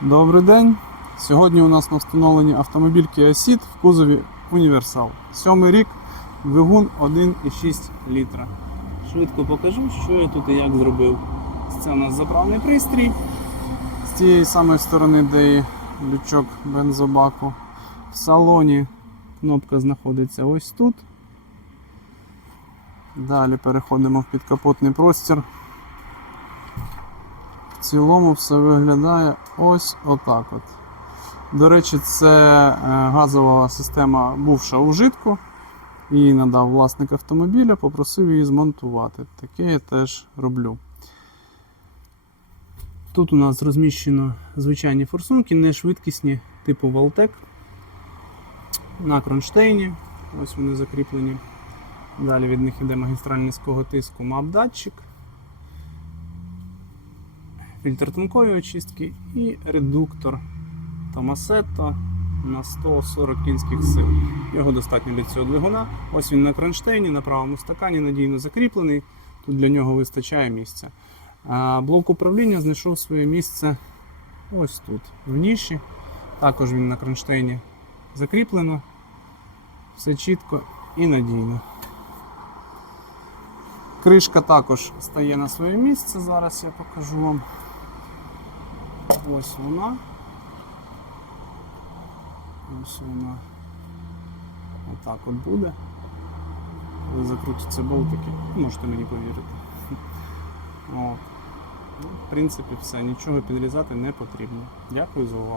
Добрий день. Сьогодні у нас на встановленні автомобіль Kia Ceed в кузові Універсал. Сьомий рік, двигун 1,6 літра. Швидко покажу, що я тут і як зробив. Це у нас заправний пристрій. З тієї самої сторони, де і лючок бензобаку. В салоні кнопка знаходиться ось тут. Далі переходимо в підкапотний простір. Цілому все виглядає ось отак от. До речі, це е, газова система бувша у житку. Її надав власник автомобіля, попросив її змонтувати. Таке я теж роблю. Тут у нас розміщено звичайні форсунки, не швидкісні, типу Valtec. На кронштейні. Ось вони закріплені. Далі від них йде магістраль низького тиску мап-датчик, фільтр тонкої очистки і редуктор Tomasetto на 140 кінських сил. Його достатньо для цього двигуна. Ось він на кронштейні, на правому стакані надійно закріплений. Тут для нього вистачає місця. А Блок управління знайшов своє місце ось тут, в ніші. Також він на кронштейні закріплено. Все чітко і надійно. Кришка також стає на своє місце. Зараз я покажу вам. Ось вона. Ось вона. Отак от буде. Коли закрутяться болтики, можете мені повірити. О. Ну, в принципі, все, нічого підрізати не потрібно. Дякую за увагу.